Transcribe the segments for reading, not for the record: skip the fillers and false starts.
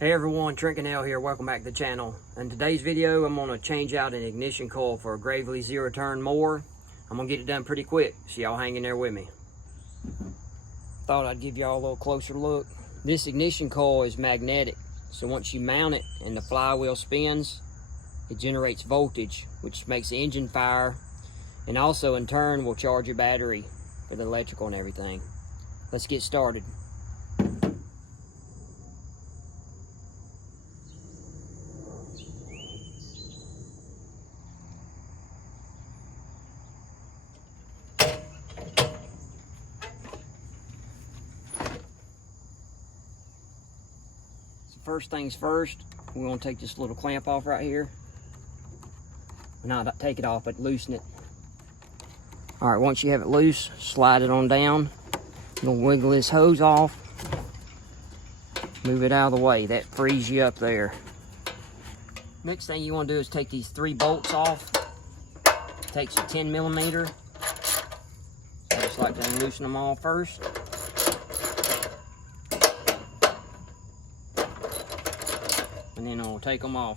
Hey everyone, L here, welcome back to the channel. In today's video, I'm going to change out an ignition coil for a Gravely zero turn mower. I'm going to get it done pretty quick, so y'all hang in there with me. Thought I'd give y'all a little closer look. This ignition coil is magnetic, so once you mount it and the flywheel spins, it generates voltage, which makes the engine fire, and also in turn will charge your battery for the electrical and everything. Let's get started. First things first, we're going to take this little clamp off right here. Not take it off, but loosen it. All right, once you have it loose, slide it on down. You're going to wiggle this hose off. Move it out of the way. That frees you up there. Next thing you want to do is take these 3 bolts off. It takes a 10mm. I just like to loosen them all first. And then I'll take them off.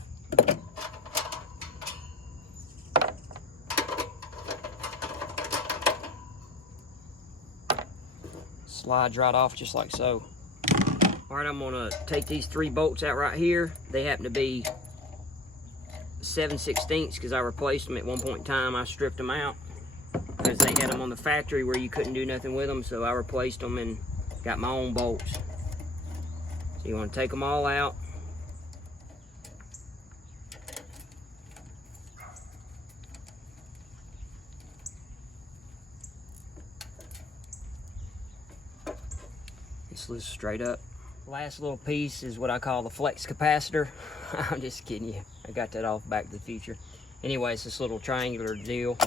Slides right off just like so. All right, I'm gonna take these 3 bolts out right here. They happen to be 7/16 because I replaced them at one point in time. I stripped them out because they had them on the factory where you couldn't do nothing with them, so I replaced them and got my own bolts. So you want to take them all out. This lifts straight up. Last little piece is what I call the flex capacitor. I'm just kidding you. I got that off Back to the Future. Anyway, it's this little triangular deal.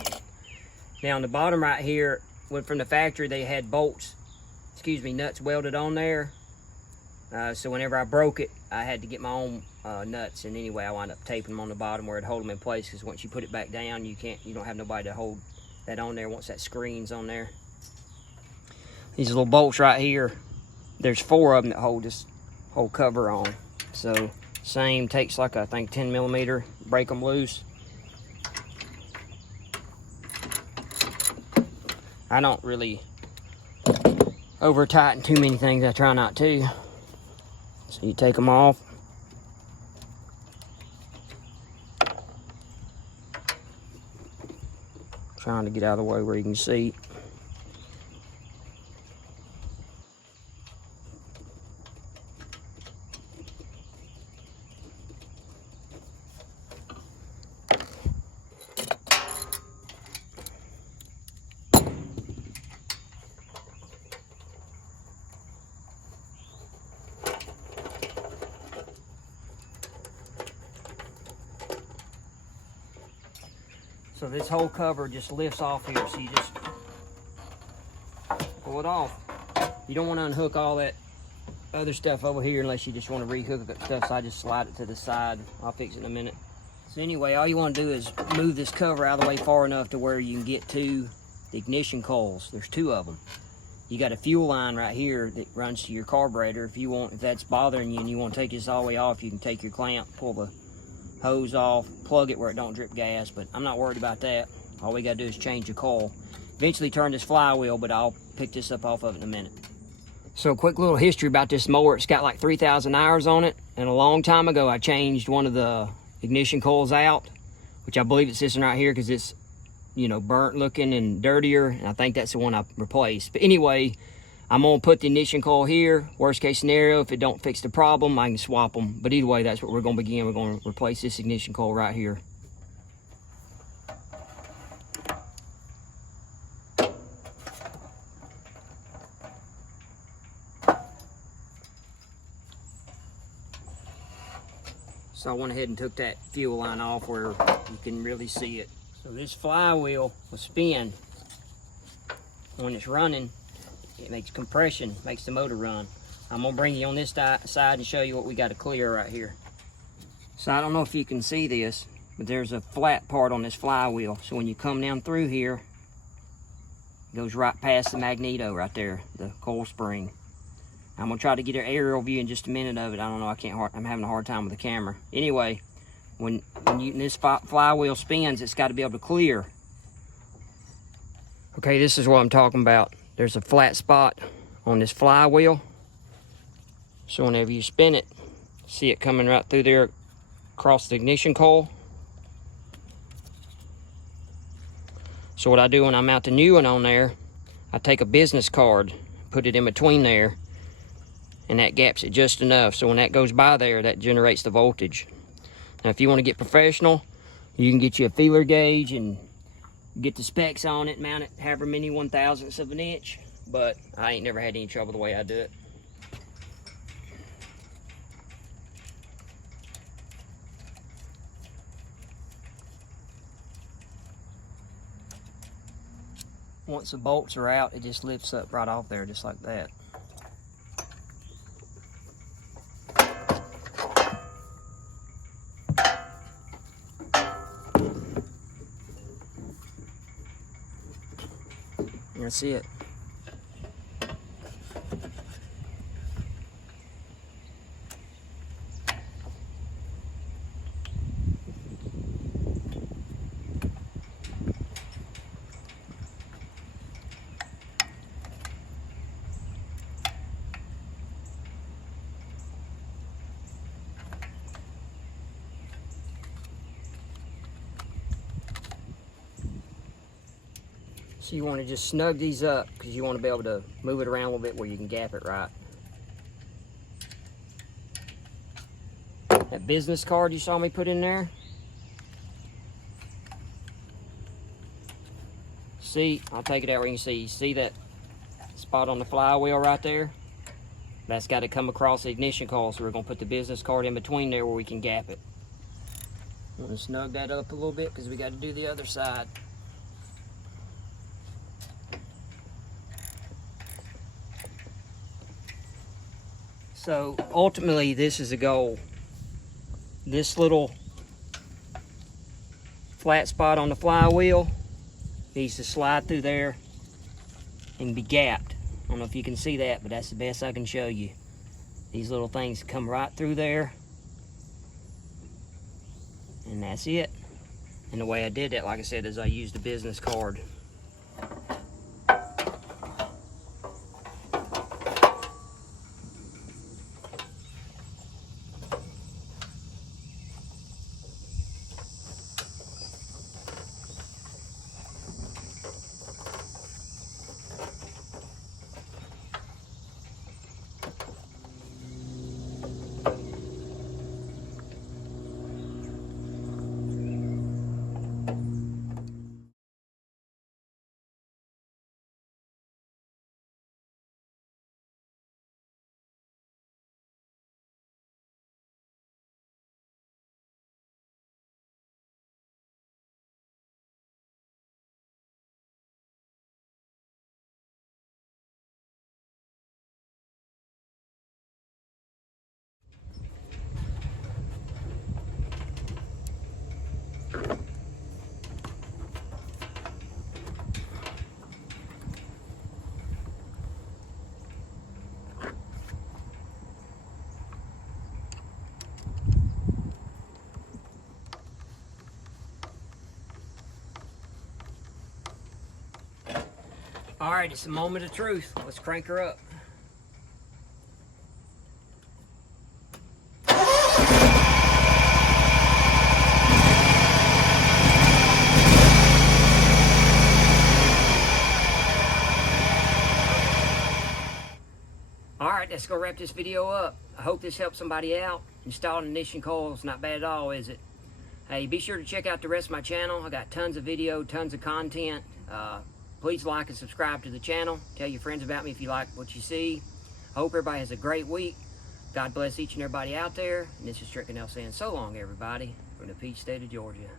Now on the bottom right here, from the factory, they had nuts welded on there. So whenever I broke it, I had to get my own nuts. And anyway, I wound up taping them on the bottom where it'd hold them in place. Because once you put it back down, you don't have nobody to hold that on there once that screen's on there. These little bolts right here. There's 4 of them that hold this whole cover on. So same, takes like I think 10mm, break them loose. I don't really over tighten too many things, I try not to. So you take them off. Trying to get out of the way where you can see. So this whole cover just lifts off here, so you just pull it off. You don't want to unhook all that other stuff over here unless you just want to rehook that stuff, so I just slide it to the side. I'll fix it in a minute. So anyway, all you want to do is move this cover out of the way far enough to where you can get to the ignition coils. There's 2 of them. You got a fuel line right here that runs to your carburetor. If that's bothering you and you want to take this all the way off, you can take your clamp, pull the hose off, plug it where it don't drip gas, but I'm not worried about that. All we gotta do is change the coil. Eventually turn this flywheel, but I'll pick this up off of it in a minute. So quick little history about this mower. It's got like 3,000 hours on it, and a long time ago I changed one of the ignition coils out, which I believe it's this one right here because it's, burnt looking and dirtier, and I think that's the one I replaced. But anyway, I'm gonna put the ignition coil here. Worst case scenario, if it don't fix the problem, I can swap them. But either way, that's what we're gonna begin. We're gonna replace this ignition coil right here. So I went ahead and took that fuel line off where you can really see it. So this flywheel will spin. When it's running, it makes compression, makes the motor run. I'm gonna bring you on this side and show you what we got to clear right here. So I don't know if you can see this, but there's a flat part on this flywheel. So when you come down through here, it goes right past the magneto right there, the coil spring. I'm gonna try to get an aerial view in just a minute of it. I don't know, I'm having a hard time with the camera. Anyway, when this flywheel spins, it's got to be able to clear. Okay, this is what I'm talking about. There's a flat spot on this flywheel. So whenever you spin it, see it coming right through there across the ignition coil. So what I do when I mount the new one on there, I take a business card, put it in between there, and that gaps it just enough. So when that goes by there, that generates the voltage. Now if you want to get professional, you can get you a feeler gauge and get the specs on it, mount it however many 1/1000ths of an inch, but I ain't never had any trouble the way I do it. Once the bolts are out, it just lifts up right off there just like that. That's it. So you want to just snug these up because you want to be able to move it around a little bit where you can gap it right. That business card you saw me put in there. See, I'll take it out where you can see. You see that spot on the flywheel right there? That's got to come across the ignition coil, so we're going to put the business card in between there where we can gap it. I'm going to snug that up a little bit because we got to do the other side. So ultimately, this is a goal. This little flat spot on the flywheel needs to slide through there and be gapped. I don't know if you can see that, but that's the best I can show you. These little things come right through there, and that's it. And the way I did that, like I said, is I used a business card. All right, it's a moment of truth. Let's crank her up. All right, let's go wrap this video up. I hope this helped somebody out. Installing ignition coil is not bad at all, is it? Hey, be sure to check out the rest of my channel. I got tons of video, tons of content. Please like and subscribe to the channel. Tell your friends about me if you like what you see. I hope everybody has a great week. God bless each and everybody out there. And this is Strickland saying so long, everybody, from the Peach State of Georgia.